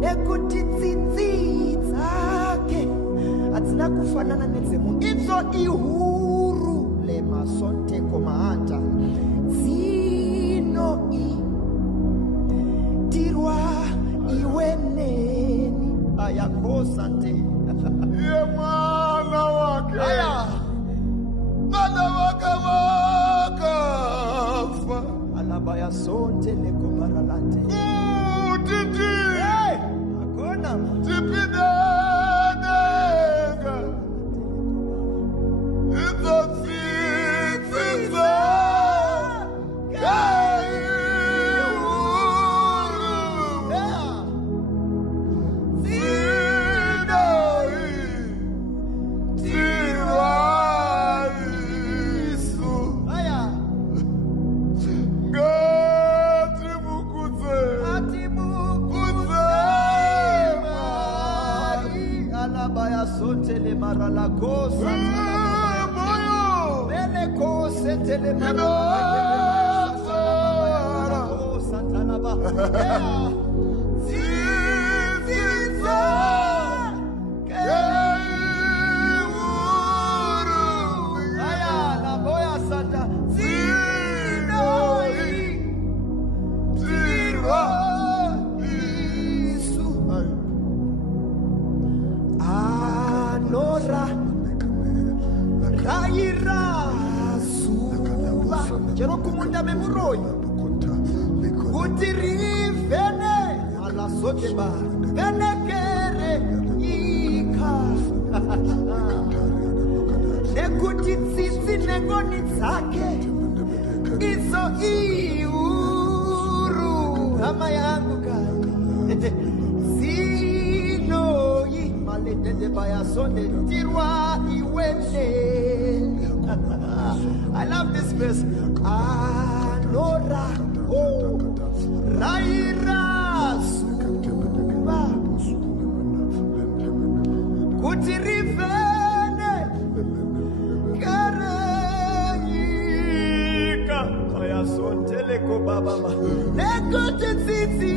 nekuti tsitsi dzake hadzina kufanana nedzemunhu, idzo ihuru lemasonteko mahanda dzinoitirwa iwe neni ayakosante Ye mwana wake wakafa alabaya sonte lekobaralante utiti akona tipinenega idzo tsitsitsa Sotele marala cosa bene cose tele marala cosa tanaba ziziza aya la boya santa zinoi zirwa isu Nora Raira Suva Chero kumunda memuroi Utirivene Ala soteba Venekere Ika Nekuti tsitsi nengoni dzake Izo iuru Hama yangu kai I love this verse. Anora Raira Suva Kutirivene Kareika Kaya Sonteleko Baba Nekuti tsitsi